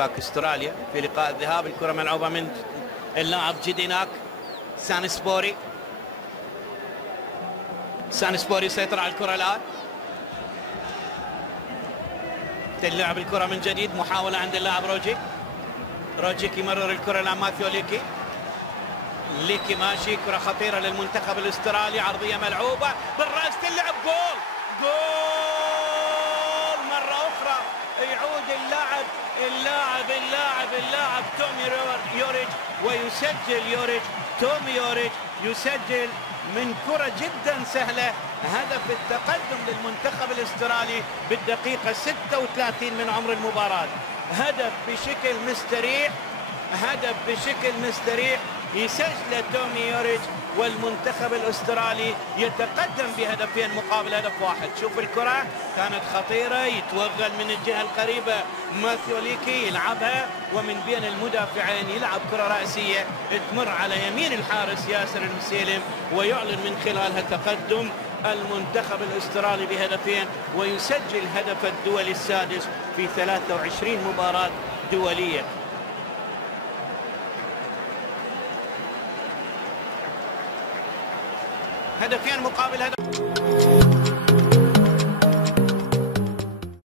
باك استراليا في لقاء الذهاب. الكرة ملعوبة من اللاعب جديناك سانسبوري. سانسبوري يسيطر على الكرة الآن، تلعب الكرة من جديد، محاولة عند اللاعب روجيك يمرر الكرة الآن ماثيو ليكي ماشي، كرة خطيرة للمنتخب الاسترالي، عرضية ملعوبة بالرأس تلعب، جول مرة أخرى. يعود اللاعب تومي يوريج ويسجل تومي يوريج يسجل من كرة جدا سهلة. هدف التقدم للمنتخب الاسترالي بالدقيقة 36 من عمر المباراة. هدف بشكل مستريح يسجل تومي يوريج، والمنتخب الاسترالي يتقدم بهدفين مقابل هدف واحد. شوف الكرة كانت خطيرة، يتوغل من الجهة القريبة ماثيو ليكي يلعبها، ومن بين المدافعين يلعب كرة رأسية تمر على يمين الحارس ياسر المسيلم، ويعلن من خلالها تقدم المنتخب الاسترالي بهدفين، ويسجل هدف الدولي السادس في 23 مباراة دولية. هدفين مقابل هدف.